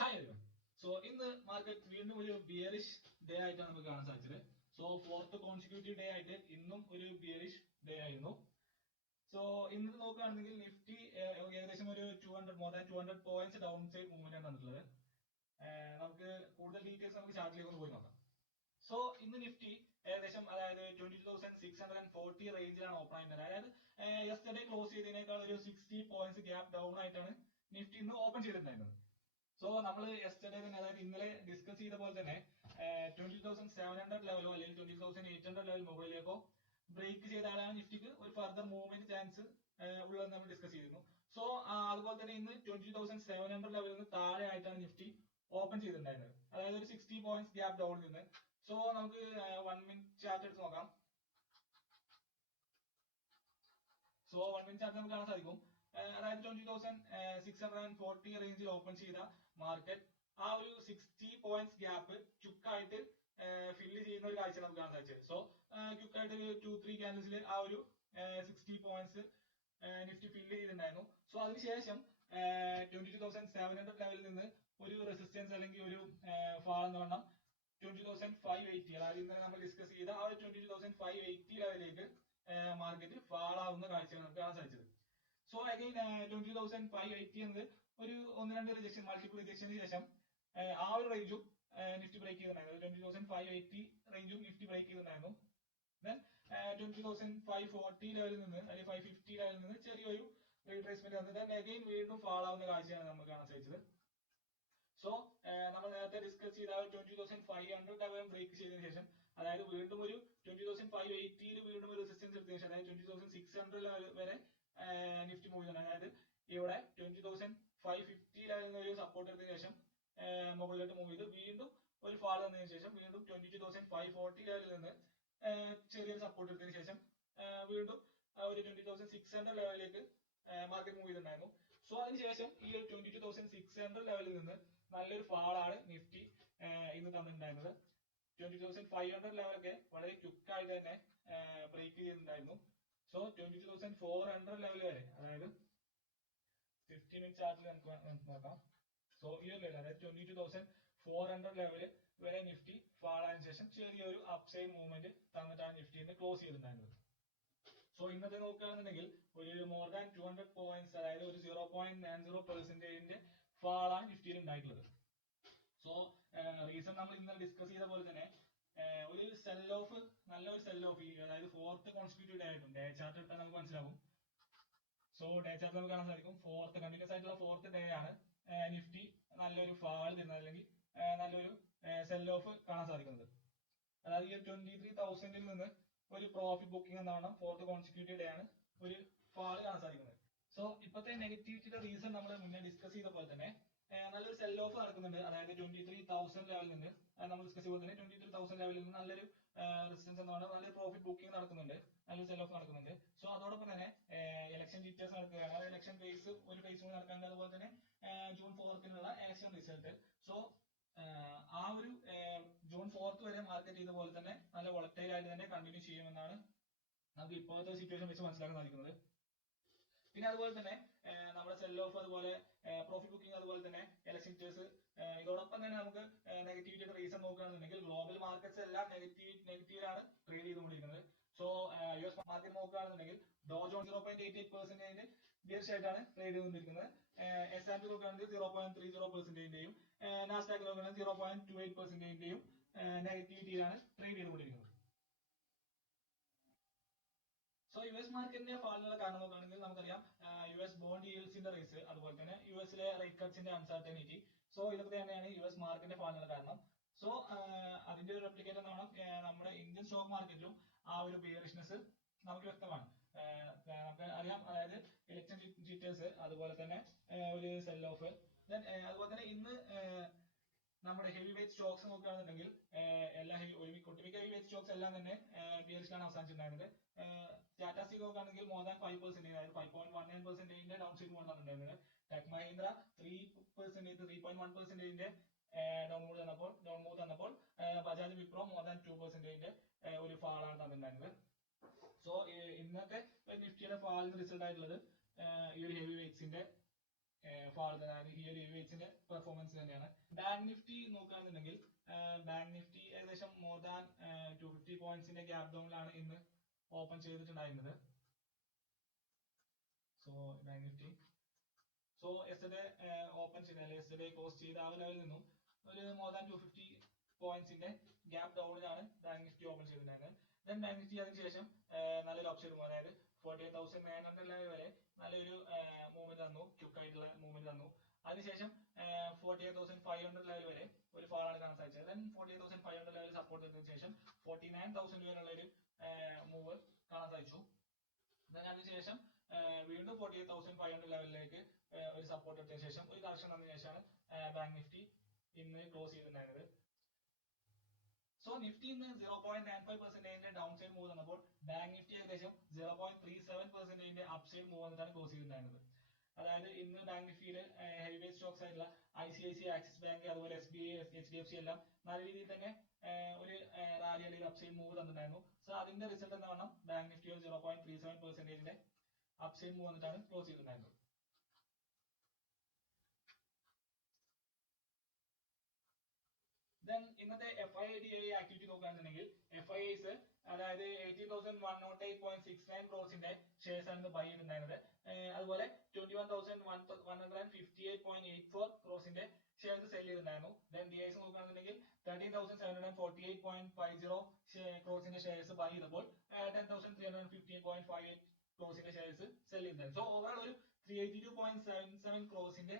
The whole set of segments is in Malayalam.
Hi everyone. സോ ഇന്ന് മാർക്കറ്റ് വീണ്ടും ഒരു ബിയറിഷ് ഡേ ആയിട്ടാണ് നമുക്ക് കാണാൻ സാധിച്ചത്. സോ ഫോർത്ത് കോൺസിക്യൂട്ടീവ് ഡേ ആയിട്ട് ഇന്നും ഒരു ബിയറിഷ് ഡേ ആയിരുന്നു. സോ ഇന്ന് നോക്കുകയാണെങ്കിൽ നിഫ്റ്റി ഏകദേശം ഒരു 200 more than 200 points down side movement ആണ് തന്നിട്ടുള്ളത്. നമുക്ക് കൂടുതൽ ഡീറ്റെയിൽസ് നമുക്ക് ചാർട്ടിലേക്ക് ഒന്ന് പോയി നോക്കാം. സോ ഇന്ന് നിഫ്റ്റി ഏകദേശം അതായത് 22,640 റേഞ്ചിലാണ് ഓപ്പൺ ആയിരുന്നത്. അതായത് യെസ്റ്റർഡേ ക്ലോസ് ചെയ്തതിനേക്കാൾ ഒരു 60 പോയിന്റ്സ് ഗ്യാപ് ഡൗൺ ആയിട്ടാണ് നിഫ്റ്റി ഇന്ന് ഓപ്പൺ ചെയ്തിട്ടുണ്ടായിരുന്നത്. സോ നമ്മൾ യെസ്റ്റർഡേ തന്നെ അതായത് ഇന്നലെ ഡിസ്കസ് ചെയ്ത പോലെ തന്നെ 20,700 ലെവലോ അല്ലെങ്കിൽ 20,800 ലെവൽ മുകളിലേക്കോ ബ്രേക്ക് ചെയ്ത ആളാണ് നിഫ്റ്റിക്ക് ഒരു ഫർദർ മൂവ്മെന്റ് ചാൻസ് ഉള്ളതെന്ന് നമ്മൾ ഡിസ്കസ് ചെയ്തിരുന്നു. സോ അതുപോലെ തന്നെ ഇന്ന് 20,700 ലെവലിൽ നിന്ന് താഴെ ആയിട്ടാണ് നിഫ്റ്റി ഓപ്പൺ ചെയ്തിട്ടുണ്ടായിരുന്നത്. അതായത് ഒരു 60 പോയിന്റ്സ് ഗ്യാപ് ഡൗൺ നിന്ന്. സോ നമുക്ക് 1 മിനിറ്റ് ചാർട്ട് എടുത്ത് നോക്കാം. സോ 1 മിനിറ്റ് ചാർട്ട് നമുക്ക് കാണാൻ സാധിക്കും. അതായത് 20,640 റേഞ്ചിൽ ഓപ്പൺ ചെയ്ത മാർക്കറ്റ് ആ ഒരു 60 പോയിന്റ്സ് ഗ്യാപ്പ് ചുക്കായിട്ട് ഫില്ല് ചെയ്യുന്ന ഒരു കാഴ്ച നമുക്ക് കാണാൻ സാധിച്ചത്. സോ ക്വിക്കായിട്ട് ഒരു 2-3 ക്യാൻഡിൽസിൽ ആ ഒരു 60 പോയിന്റ്സ് നിഫ്റ്റി ഫില്ല് ചെയ്തിട്ടുണ്ടായിരുന്നു. സോ അതിനുശേഷം 22,700 ലെവലിൽ നിന്ന് ഒരു റെസിസ്റ്റൻസ് അല്ലെങ്കിൽ ഒരു ഫാൾ എന്ന് പറഞ്ഞാൽ 20,580 അതായത് ഇന്നലെ നമ്മൾ ഡിസ്കസ് ചെയ്ത ആ ഒരു 22,580 ലെവലിലേക്ക് മാർക്കറ്റ് ഫാൾ ആവുന്ന കാഴ്ചയാണ് നമുക്ക് കാണാൻ സാധിച്ചത്. സോ അഗൈൻ 20,580 എന്നത് ഒരു ഒന്ന് രണ്ട് റിജക്ഷൻ മൾട്ടിപ്പിൾ റിജക്ഷന് ശേഷം ആ ഒരു റേഞ്ചും നിഫ്റ്റി ബ്രേക്ക് ചെയ്തിട്ടുണ്ടായിരുന്നു. 20,580 റേഞ്ചും നിഫ്റ്റി ബ്രേക്ക് ചെയ്തിട്ടുണ്ടായിരുന്നു. ദെൻ 20,540 ലെവലിൽ നിന്ന് അല്ലെങ്കിൽ 550 ലെവലിൽ നിന്ന് ചെറിയൊരു റീട്രേസ്മെന്റ് വന്നു. ദെൻ അഗൈൻ വീണ്ടും ഫാൾ ആവുന്ന കാഴ്ചയാണ് നമുക്ക് കാണാൻ സാധിച്ചത്. സോ നമ്മൾ നേരത്തെ ഡിസ്കസ് ചെയ്ത 20,500 ലെവൽ ബ്രേക്ക് ചെയ്തതിനു ശേഷം അതായത് വീണ്ടും ഒരു 20,580 വീണ്ടും ഒരു റെസിസ്റ്റൻസ് എടുത്തതിനു ശേഷം അതായത് 20,600 ലെവൽ വരെ നിഫ്റ്റി മൂവ് ചെയ്തിട്ടുണ്ട്. അതായത് ഇവിടെ 20,550 ലെവലിൽ നിന്ന് ഒരു സപ്പോർട്ട് എടുത്തതിനു ശേഷം മുകളിലോട്ട് മൂവ് ചെയ്ത് വീണ്ടും ഒരു ഫാൾ വന്നതിന് ശേഷം വീണ്ടും 22,540 ലെവലിൽ നിന്ന് ചെറിയൊരു സപ്പോർട്ട് എടുത്തതിനു ശേഷം വീണ്ടും ഒരു 20,600 ലെവലിലേക്ക് മാർക്കറ്റ് മൂവ് ചെയ്തിട്ടുണ്ടായിരുന്നു. സോ അതിനുശേഷം ഈ ഒരു 22,600 ലെവലിൽ നിന്ന് നല്ലൊരു ഫാളാണ് നിഫ്റ്റി ഇന്ന് തന്നിട്ടുണ്ടായിരുന്നത്. 20,500 ലെവലൊക്കെ വളരെ ക്വിക്ക് ആയിട്ട് തന്നെ ബ്രേക്ക് ചെയ്തിട്ടുണ്ടായിരുന്നു. സോ 22,400 ലെവൽ വരെ അതായത് 50 മിനിറ്റ് ചാർട്ടിൽ നമുക്ക് നോക്കാം. സോ ഈ ഒരു ലെവൽ അതായത് 22,400 ലെവല് വരെ നിഫ്റ്റി ഫാൾ ആയതിനു ശേഷം ചെറിയൊരു അപ്സൈഡ് മൂവ്മെന്റ് തന്നിട്ടാണ് നിഫ്റ്റി ഇന്ന് ക്ലോസ് ചെയ്തിട്ടുണ്ടായിരുന്നത്. സോ ഇന്നത്തെ നോക്കുകയാണെന്നുണ്ടെങ്കിൽ ഒരു മോർ ദാൻ 200 പോയിന്റ്സ് അതായത് ഒരു 0.90% ഫാളാണ് നിഫ്റ്റിയിൽ ഉണ്ടായിട്ടുള്ളത്. സോ റീസൺ നമ്മൾ ഇന്നലെ ഡിസ്കസ് ചെയ്ത പോലെ തന്നെ ഒരു സെൽ ഓഫ് നല്ലൊരു സെൽ ഓഫ് അതായത് ഫോർത്ത് കോൺസിക്യൂട്ടീവ് ഡേ ആയിട്ടും ഡേ ചാർട്ട് എടുത്താൽ നമുക്ക് മനസ്സിലാവും. സോ ഡേ ചാർട്ട് നമുക്ക് കാണാൻ സാധിക്കും ഫോർത്ത് കണ്ടിന്യൂസ് ആയിട്ടുള്ള ഫോർത്ത് ഡേ ആണ് നിഫ്റ്റി നല്ലൊരു ഫാൾ തരുന്നത് അല്ലെങ്കിൽ നല്ലൊരു സെൽ ഓഫ് കാണാൻ സാധിക്കുന്നത്. അതായത് ഈ 23,000 നിന്ന് ഒരു പ്രോഫിറ്റ് ബുക്കിംഗ് എന്നാണ് ഫോർത്ത് കോൺസിക്യൂട്ടീവ് ഡേ ആണ് ഒരു ഫാൾ കാണാൻ സാധിക്കുന്നത്. സോ ഇപ്പോഴത്തെ നെഗറ്റിവിറ്റിയുടെ റീസൺ നമ്മൾ മുന്നേ ഡിസ്കസ് ചെയ്ത പോലെ തന്നെ നല്ലൊരു സെൽ ഓഫ് നടക്കുന്നുണ്ട്. അതായത് 23,000 ലെവലിൽ നിന്ന് നമ്മൾ ഡിസ്കസ് ചെയ്ത പോലെ തന്നെ 23,000 ലെവലിൽ നിന്ന് നല്ലൊരു റെസിസ്റ്റൻസ് എന്ന് പറഞ്ഞാൽ നല്ലൊരു പ്രോഫിറ്റ് ബുക്കിംഗ് നടക്കുന്നുണ്ട്, നല്ലൊരു സെൽ ഓഫ് നടക്കുന്നുണ്ട്. സോ അതോടൊപ്പം തന്നെ ഇലക്ഷൻ ഡീറ്റെയിൽസ് നടക്കുകയാണ്. ഇലക്ഷൻ ഫേസ് ഒരു ഫേസ് കൂടി നടക്കാനുണ്ട്. അതുപോലെ തന്നെ ജൂൺ 4നുള്ള ഇലക്ഷൻ റിസൾട്ട്. സോ ആ ഒരു ജൂൺ 4 വരെ മാർക്കറ്റ് ചെയ്ത പോലെ തന്നെ നല്ല വോളറ്റൈൽ ആയിട്ട് തന്നെ കണ്ടിന്യൂ ചെയ്യുമെന്നാണ് നമുക്ക് ഇപ്പോഴത്തെ സിറ്റുവേഷൻ വെച്ച് മനസ്സിലാക്കാൻ സാധിക്കുന്നത്. പിന്നെ അതുപോലെ തന്നെ നമ്മുടെ സെൽ ഓഫ് അതുപോലെ പ്രോഫിറ്റ് ബുക്കിംഗ് അതുപോലെ തന്നെ ഇലക്ഷൻ ഡീറ്റെയിൽസ് ഇതോടൊപ്പം തന്നെ നമുക്ക് നെഗറ്റിവിറ്റിയുടെ റീസൺ നോക്കുകയാണെന്നുണ്ടെങ്കിൽ ഗ്ലോബൽ മാർക്കറ്റ്സ് എല്ലാം നെഗറ്റീവിലാണ് ട്രേഡ് ചെയ്തുകൊണ്ടിരിക്കുന്നത്. സോ US മാർക്കറ്റ് നോക്കുകയാണെന്നുണ്ടെങ്കിൽ ഡോ ജോൺസ് 0.88% ബിയർഷ് ആയിട്ടാണ് ട്രേഡ് ചെയ്തുകൊണ്ടിരിക്കുന്നത്. S&P നോക്കുകയാണെങ്കിൽ 0.30%ന്റെയും നാസ്ഡാക്ക് നോക്കുകയാണെങ്കിൽ 0.28%ന്റെയും നെഗറ്റിവിറ്റിയിലാണ് ട്രേഡ് ചെയ്തുകൊണ്ടിരിക്കുന്നത്. സോ US മാർക്കറ്റിന്റെ ഫാളിനുള്ള കാരണം നോക്കുകയാണെങ്കിൽ നമുക്കറിയാം US ബോണ്ട് yieldsന്റെ റേസ് അതുപോലെ തന്നെ യുഎസിലെ റേറ്റ് കട്ട്സിന്റെ അൺസർട്ടനിറ്റി. സോ ഇതൊക്കെ തന്നെയാണ് US മാർക്കറ്റിന്റെ ഫാളിനുള്ള കാരണം. സോ അതിന്റെ ഒരു റെപ്ലിക്കേറ്റ് എന്നാണ് നമ്മുടെ ഇന്ത്യൻ സ്റ്റോക്ക് മാർക്കറ്റിലും ആ ഒരു ബിയറിഷ്നെസ് നമുക്ക് വ്യക്തമാണ്. നമുക്ക് അറിയാം അതായത് ഇലക്ഷൻ ഡീറ്റെയിൽസ് അതുപോലെ തന്നെ ഒരു സെൽ ഓഫ് അതുപോലെ തന്നെ ഇന്ന് നമ്മുടെ ഹെവി വെയിറ്റ് സ്റ്റോക്സ് നോക്കുകയാണെന്നുണ്ടെങ്കിൽ എല്ലാ ഒട്ടുമിക്ക ഹെവി വെയിറ്റ് സ്റ്റോക്സ് എല്ലാം തന്നെ ബിയറിഷ്ലാണ് അവസാനിച്ചിട്ടുണ്ടായിരുന്നത്. ടാറ്റ സ്റ്റീൽ നോക്കുകയാണെങ്കിൽ മോർ ദാൻ 5% അതായത് 5.19% ഡൗൺ സൈഡ് മൂവ് തന്നിട്ടുണ്ടായിരുന്നത്. ടെക് മഹീന്ദ്ര 3.1% ഡൗൺ മൂവ് തന്നപ്പോൾ ബജാജ് വിപ്രോ മോർ ദാൻ 2% ഒരു ഫാളാണ് തന്നിട്ടുണ്ടായിരുന്നത്. സോ ഇന്നത്തെ നിഫ്റ്റിയുടെ ഫാളിന് റിസൾട്ട് ആയിട്ടുള്ളത് ഈ ഒരു ഹെവി വെയിറ്റ്സിന്റെ ഫാൾ തന്നെയാണ് ഈ ഒരു EVHന്റെ പെർഫോമൻസ് തന്നെയാണ്. ബാങ്ക് നിഫ്റ്റി നോക്കുകയാണെന്നുണ്ടെങ്കിൽ ബാങ്ക് നിഫ്റ്റി ഏകദേശം മോർ ദാൻ 250 പോയിന്റ്സിന്റെ ഗ്യാപ് ഡൗണിലാണ് ഇന്ന് ഓപ്പൺ ചെയ്തിട്ടുണ്ടായിരുന്നത്. So bank Nifty yesterday open ചെയ്ത യെസ്റ്റർഡേ ക്ലോസ് ചെയ്ത ആ ലെവലിൽ നിന്നും ഒരു മോർ ദാൻ 250 പോയിന്റ്സിന്റെ ഗ്യാപ് ഡൗണിലാണ് ബാങ്ക് നിഫ്റ്റി ഓപ്പൺ ചെയ്തിട്ടുണ്ടായിരുന്നത്. ദെൻ ബാങ്ക് നിഫ്റ്റി അതിനുശേഷം നല്ലൊരു അപ്സൈഡ് മൂവ്, അതായത് 48,900 ലെവൽ വരെ നല്ലൊരു മൂവ്മെന്റ് തന്നു, ക്വിക്ക് ആയിട്ടുള്ള മൂവ്മെന്റ് തന്നു. അതിനുശേഷം 48,500 ലെവൽ വരെ ഒരു ഫാൾ ആണ് കാണാൻ സാധിച്ചത്. ദെൻ 48,500 ലെവൽ സപ്പോർട്ട് ചെയ്തതിനു ശേഷം 49,000 വരെയുള്ള ഒരു മൂവ് കാണാൻ സാധിച്ചു. ദെൻ അതിനുശേഷം വീണ്ടും 48,500 ലെവലിലേക്ക് ഒരു സപ്പോർട്ട് എടുത്തതിനു ശേഷം ഒരു കറക്ഷൻ വന്നതിനു ശേഷമാണ് ബാങ്ക് നിഫ്റ്റി ഇന്ന് ക്ലോസ് ചെയ്തിട്ടുണ്ടായിരുന്നത്. സോ നിഫ്റ്റി ഇന്ന് 0.95% ഡൗൺ സൈഡ് മൂവ് തന്നപ്പോൾ ബാങ്ക് നിഫ്റ്റി ഏകദേശം 0.37% അപ്സൈഡ് മൂവ് വന്നിട്ടാണ് ക്ലോസ് ചെയ്തിട്ടുണ്ടായിരുന്നത്. അതായത് ഇന്ന് ബാങ്ക് നിഫ്റ്റിയിൽ ഹെവി വെയ്റ്റ് സ്റ്റോക്സ് ആയിട്ടുള്ള ICICI, ആക്സിസ് ബാങ്ക്, അതുപോലെ SBI, HDFC എല്ലാം നല്ല രീതിയിൽ തന്നെ ഒരു റാലി അല്ലെങ്കിൽ അപ്സൈഡ് മൂവ് തന്നിട്ടുണ്ടായിരുന്നു. സോ അതിന്റെ റിസൾട്ട് എന്ന് പറഞ്ഞാൽ ബാങ്ക് നിഫ്റ്റി 0.37% അപ്സൈഡ് മൂവ് വന്നിട്ടാണ് ക്ലോസ് ചെയ്തിട്ടുണ്ടായിരുന്നത്. ദെൻ ഇന്നത്തെ FIDI ആക്ടിവിറ്റി നോക്കുകയാണെന്നുണ്ടെങ്കിൽ FIIs അതായത് 18,108.69 ക്രോസിന്റെ ഷെയർസ് ആണ് ബൈ ചെയ്തിട്ടുണ്ടായിരുന്നത്. അതുപോലെ 21,158.84 ക്രോസിന്റെ ഷെയർസ് സെൽ ചെയ്തിട്ടുണ്ടായിരുന്നു. ദെൻ DIs നോക്കുകയാണെന്നുണ്ടെങ്കിൽ 13,748.50 ക്രോസിന്റെ ഷെയർസ് ബൈ ചെയ്തപ്പോൾ 10,315.58 ക്രോസിന്റെ ഷെയർസ് സെൽ ചെയ്തിട്ടുണ്ടായിരുന്നു. സോ ഓവറോൾ ഒരു 382.77 ക്രോസിന്റെ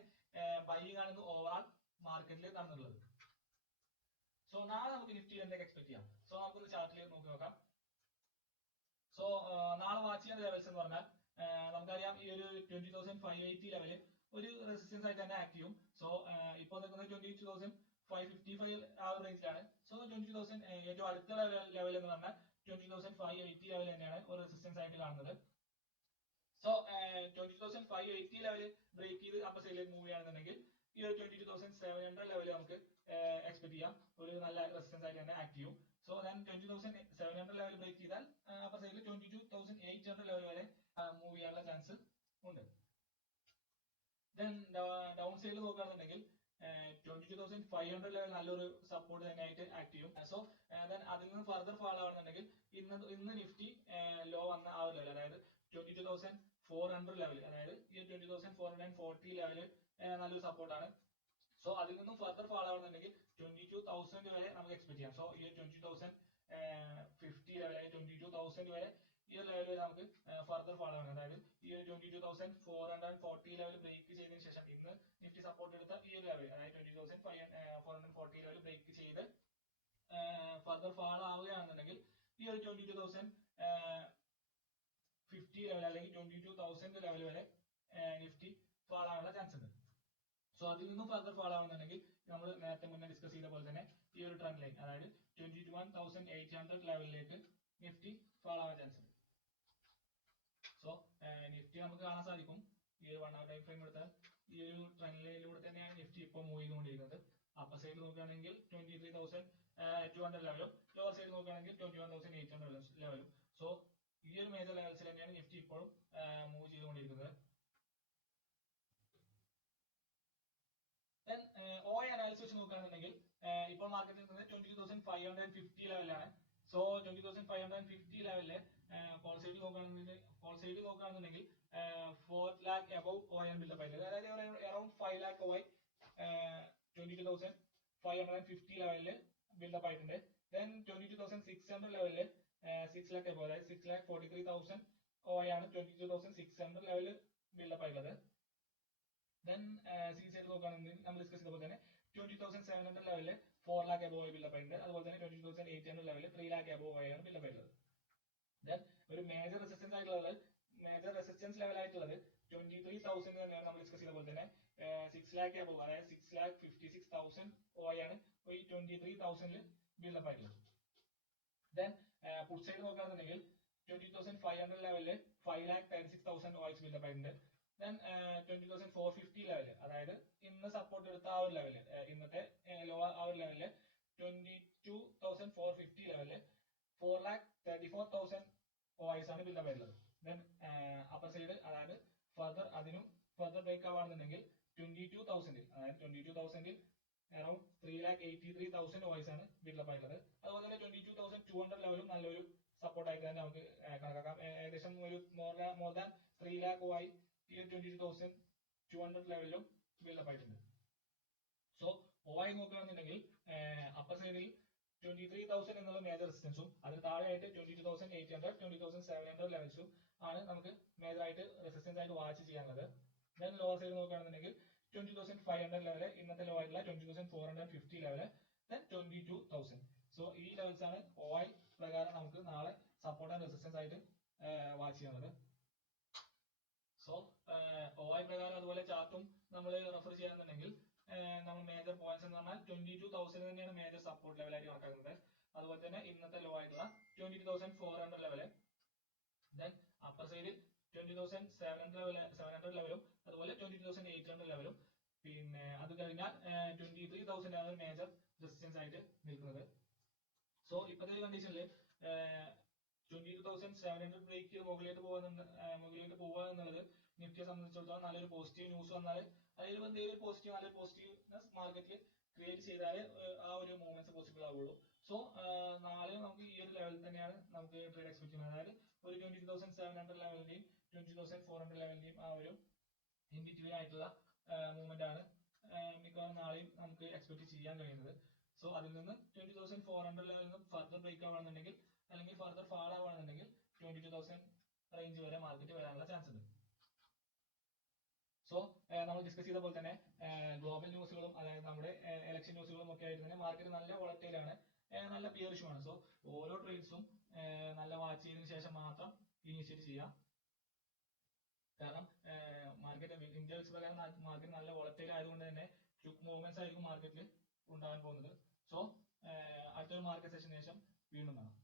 ബൈയിങ് ആണ് ഓവറോൾ മാർക്കറ്റിൽ നടന്നിട്ടുള്ളത്. സോ നാളെ നമുക്ക് നിഫ്റ്റിയിൽ എന്തൊക്കെ എക്സ്പെക്ട് ചെയ്യാം? സോ നമുക്കൊന്ന് ചാർട്ടിൽ നോക്കി നോക്കാം. സോ നാളെ വാച്ച് ചെയ്യുന്ന ലെവൽസ് എന്ന് പറഞ്ഞാൽ നമുക്കറിയാം ഈ ഒരു 20,580 ലെവല് ഒരു റെസിസ്റ്റൻസ് ആയിട്ട് തന്നെ ആക്ട് ചെയ്യും. സോ ഇപ്പോൾ നിൽക്കുന്നത് 22,555 ആ ഒരു റേഞ്ചിലാണ്. സോ 20,000 ഏറ്റവും അടുത്ത ലെവൽ എന്ന് പറഞ്ഞാൽ 20,580 ലെവൽ തന്നെയാണ് ഒരു റെസിസ്റ്റൻസ് ആയിട്ട് കാണുന്നത്. സോ 20,580 ലെവല് ബ്രേക്ക് ചെയ്ത് അപ്പർ സൈഡിലേക്ക് മൂവ് ചെയ്യുകയാണെന്നുണ്ടെങ്കിൽ ഈ ഒരു 22,700 ലെവൽ നമുക്ക് എക്സ്പെക്ട് ചെയ്യാം, ഒരു നല്ല റെസിസ്റ്റൻസ് ആയിട്ട് തന്നെ ആക്ട് ചെയ്യും. സോ ദെൻ 20,700 ലെവൽ ബ്രേക്ക് ചെയ്താൽ അപ്പർ സൈഡിൽ 22,800 ലെവൽ വരെ മൂവ് ചെയ്യാനുള്ള ചാൻസ് ഉണ്ട്. ദെൻ ഡൗൺ സൈഡിൽ നോക്കുകയാണെന്നുണ്ടെങ്കിൽ 22,500 ലെവൽ നല്ലൊരു സപ്പോർട്ട് തന്നെയായിട്ട് ആക്ട് ചെയ്യും. സോ ദെൻ അതിൽ നിന്ന് ഫർദർ ഫാൾ ആവുന്നുണ്ടെങ്കിൽ ഇന്ന് നിഫ്റ്റി ലോ വന്ന ആ ഒരു ലെവൽ, അതായത് 22,400 ലെവൽ, അതായത് ഈ 20,440 ലെവല് നല്ലൊരു സപ്പോർട്ടാണ്. സോ അതിൽ നിന്നും ഫർദർ ഫാൾ ആവുന്നുണ്ടെങ്കിൽ 22,000 വരെ നമുക്ക് എക്സ്പെക്ട് ചെയ്യാം. സോ ഈ 20,050 ലെവൽ, 22,000 വരെ ഈ ഒരു ലെവൽ വരെ നമുക്ക് ഫർദർ ഫാൾ ആണ്. അതായത് ഈ 22,440 ലെവൽ ബ്രേക്ക് ചെയ്തതിനു ശേഷം ഇന്ന് നിഫ്റ്റി സപ്പോർട്ട് എടുത്ത ഈ ഒരു ലെവൽ, അതായത് 20,440 ലെവൽ ബ്രേക്ക് ചെയ്ത് ഫർദർ ഫാൾ ആവുകയാണെന്നുണ്ടെങ്കിൽ ഈ ഒരു 22,050 ലെവൽ അല്ലെങ്കിൽ 22,000 ലെവൽ വരെ നിഫ്റ്റി ഫാൾ ആവാനുള്ള ചാൻസ് ഉണ്ട്. സോ അതിൽ നിന്നും ഫർദർ ഫാൾ ആവുന്നുണ്ടെങ്കിൽ നമ്മൾ നേരത്തെ മുന്നേ ഡിസ്കസ് ചെയ്ത പോലെ തന്നെ ഈ ഒരു ട്രെൻഡ് ലൈൻ, അതായത് 21,800 ലെവലിലേക്ക് നിഫ്റ്റി ഫാൾ ആവാൻ ചാൻസ് ഉണ്ട്. സോ നിഫ്റ്റി നമുക്ക് കാണാൻ സാധിക്കും ഈ ഒരു 1 hour ടൈം ഫ്രെയിം എടുത്താൽ ഈ ഒരു ട്രെൻഡ് ലൈനിലൂടെ തന്നെയാണ് നിഫ്റ്റി ഇപ്പോൾ മൂവ് ചെയ്തുകൊണ്ടിരിക്കുന്നത്. അപ്പർ സൈഡ് നോക്കുകയാണെങ്കിൽ 23,200 ലെവലും ലോവർ സൈഡ് നോക്കുകയാണെങ്കിൽ 21,800 ലെവലും. സോ ഈ ഒരു മേജർ ലെവൽസിൽ തന്നെയാണ് നിഫ്റ്റി ഇപ്പോഴും മൂവ് ചെയ്തുകൊണ്ടിരിക്കുന്നത്. ദെൻ OI അനാലിസിസ് വെച്ച് നോക്കുകയാണെന്നുണ്ടെങ്കിൽ ഇപ്പോൾ മാർക്കറ്റിൽ നിൽക്കുന്നത് 22,550 ലെവലാണ്. സോ 22,550 ലെവലില് കോൾ സൈഡിൽ നോക്കുകയാണെന്നുണ്ടെങ്കിൽ 4 lakh above OI ആണ് ബിൽഡപ്പ് ആയിട്ടുള്ളത്. അതായത് അറൌണ്ട് 5 lakh OI 22,550 ലെവലില് ബിൽഡപ്പ് ആയിട്ടുണ്ട്. ദെൻ 22,600 ലെവലില് 6 lakh above, അതായത് 6,43,000 OI ആണ് 22,600 ലെവലില് ബിൽഡപ്പ് ആയിട്ടുള്ളത്. ദെൻ സി സൈഡ് നോക്കുകയാണെങ്കിൽ നമ്മൾ ഡിസ്കസ് ചെയ്ത പോലെ തന്നെ 20,700 ലെവലില് 4 lakh above ബിൽഡപ്പ് ആയിട്ടുണ്ട്. അതുപോലെ തന്നെ 22,800 ലെവലിൽ 3 lakh above ആണ് ബിൽഡപ്പ് ആയിട്ടുള്ളത്. ദെൻ ഒരു മേജർ റെസിസ്റ്റൻസ് ലെവൽ ആയിട്ടുള്ളത് 23,000 തന്നെയാണ് നമ്മൾ ഡിസ്കസ് ചെയ്ത പോലെ തന്നെ 6 lakh above, അതായത് 6,56,000 OI ആണ് ഈ 23,000 ബിൽഡപ്പ് ആയിട്ടുള്ളത്. ദെൻ പുട്ട് സൈഡ് നോക്കുകയാണെന്നുണ്ടെങ്കിൽ 20,500 ലെവലില് 5,36,000 OIs ബിൽഡപ്പ് ആയിട്ടുണ്ട്. ദെൻ 20,450 ലെവല്, അതായത് ഇന്ന് സപ്പോർട്ട് എടുത്ത ആ ഒരു ലെവല്, ഇന്നത്തെ ലോ ആ ഒരു ലെവലില് 22,450 ലെവലില് 4,34,000 OIs ആണ് ബിൽഡപ്പ് ആയിട്ടുള്ളത്. ദെൻ അപ്പർ സൈഡ്, അതായത് ഫർദർ അതിനും ഫർദർ ബ്രേക്ക് ആവുകയാണെന്നുണ്ടെങ്കിൽ 22,000 അതായത് 22,000 അറൌണ്ട് 3,83,000 OIs ആണ് ബിൽഡപ്പ് ആയിട്ടുള്ളത്. അതുപോലെ തന്നെ 22,200 ലെവലും നല്ലൊരു സപ്പോർട്ട് ആയിട്ട് തന്നെ നമുക്ക് കണക്കാക്കാം. ഏകദേശം ഒരു മോർ ദാൻ 3 lakh OI ഈ 22,200 ലെവലിലും ബിൽഡപ്പ് ആയിട്ടുണ്ട്. സോ OI നോക്കുകയാണെന്നുണ്ടെങ്കിൽ അപ്പർ സൈഡിൽ 23,000 എന്നുള്ള മേജർ റെസിസ്റ്റൻസും അതിന് താഴെയായിട്ട് 22,800 22,700 ലെവൽസും ആണ് നമുക്ക് മേജർ ആയിട്ട് റെസിസ്റ്റൻസ് ആയിട്ട് വാച്ച് ചെയ്യാനുള്ളത്. ദെൻ ലോവർ സൈഡ് നോക്കുകയാണെന്നുണ്ടെങ്കിൽ 20,500 ലെവല്, ഇന്നത്തെ ലോ ആയിട്ടുള്ള 20,450 ലെവല്, ദെൻ 22,000. സോ ഈ ലെവൽസ് ആണ് OI പ്രകാരം നമുക്ക് നാളെ സപ്പോർട്ട് ആൻഡ് റെസിസ്റ്റൻസ് ആയിട്ട് വാച്ച് ചെയ്യുന്നത്. സോ OI പ്രകാരം അതുപോലെ ചാർട്ടും നമ്മൾ റെഫർ ചെയ്യാന്നുണ്ടെങ്കിൽ നമ്മൾ മേജർ പോയിന്റ്സ് എന്ന് പറഞ്ഞാൽ 22,000 തന്നെയാണ് മേജർ സപ്പോർട്ട് ലെവലായിട്ട് കണക്കാക്കുന്നത്. അതുപോലെ തന്നെ ഇന്നത്തെ ലോ ആയിട്ടുള്ള 22,400 ലെവല്, ദെൻ അപ്പർ സൈഡിൽ 20,700 ലെവലും അതുപോലെ 22,800 ലെവലും, പിന്നെ അത് കഴിഞ്ഞാൽ 23,000 ആണ് മേജർ റെസിസ്റ്റൻസ് ആയിട്ട് നിൽക്കുന്നത്. സോ ഇപ്പോഴത്തെ ഒരു കണ്ടീഷനിൽ 22,700 ബ്രേക്ക് ചെയ്ത് മുകളിലേക്ക് പോകുക എന്നുള്ളത് നിഫ്റ്റിയെ സംബന്ധിച്ചിടത്തോളം നല്ലൊരു പോസിറ്റീവ് ന്യൂസ് വന്നാൽ അതിൽ എന്തെങ്കിലും പോസിറ്റീവ് നല്ലൊരു പോസിറ്റീവ്നെസ് മാർക്കറ്റിൽ ക്രിയേറ്റ് ചെയ്താൽ ആ ഒരു മൂവ്മെന്റ്സ് പോസിബിൾ ആവുള്ളൂ. സോ നാളെ നമുക്ക് ഈ ഒരു ലെവലിൽ തന്നെയാണ് നമുക്ക് ട്രേഡ് എക്സ്പെക്ട് ചെയ്യുന്നത്. അതായത് ഒരു 22,700 ലെവലിന്റെയും 20,400 ലെവലിന്റെയും ആ ഒരു ഇൻ ബിറ്റ്വീൻ ആയിട്ടുള്ള മൂവ്മെന്റ് ആണ് മിക്കവാറും നാളെയും നമുക്ക് എക്സ്പെക്ട് ചെയ്യാൻ കഴിയുന്നത്. സോ അതിൽ നിന്ന് 20,400 ലെവലിൽ നിന്ന് ഫർദർ ബ്രേക്ക് ആവുകയാണെന്നുണ്ടെങ്കിൽ അല്ലെങ്കിൽ ഫർദർ ഫാൾ ആവുകയാണെന്നുണ്ടെങ്കിൽ 22,000 റേഞ്ച് വരെ മാർക്കറ്റ് വരാനുള്ള ചാൻസ് ഉണ്ട്. സോ നമ്മൾ ഡിസ്കസ് ചെയ്ത പോലെ തന്നെ ഗ്ലോബൽ ന്യൂസുകളും അതായത് നമ്മുടെ ഇലക്ഷൻ ന്യൂസുകളും ഒക്കെ ആയിട്ട് തന്നെ മാർക്കറ്റ് നല്ല വോളറ്റൈലാണ്, നല്ല പിയറിഷും ആണ്. സോ ഓരോ ട്രേഡ്സും നല്ല വാച്ച് ചെയ്തതിനു ശേഷം മാത്രം ഇനിഷ്യേറ്റ് ചെയ്യാം. കാരണം മാർക്കറ്റ് ഇന്ത്യ വെച്ച് പ്രകാരം മാർക്കറ്റ് നല്ല വോളറ്റൈൽ ആയതുകൊണ്ട് തന്നെ ക്വിക്ക് മൂവ്മെന്റ്സ് ആയിരിക്കും മാർക്കറ്റിൽ ഉണ്ടാകാൻ പോകുന്നത്. സോ അടുത്തൊരു മാർക്കറ്റ് സെഷന് ശേഷം വീണ്ടും കാണാം.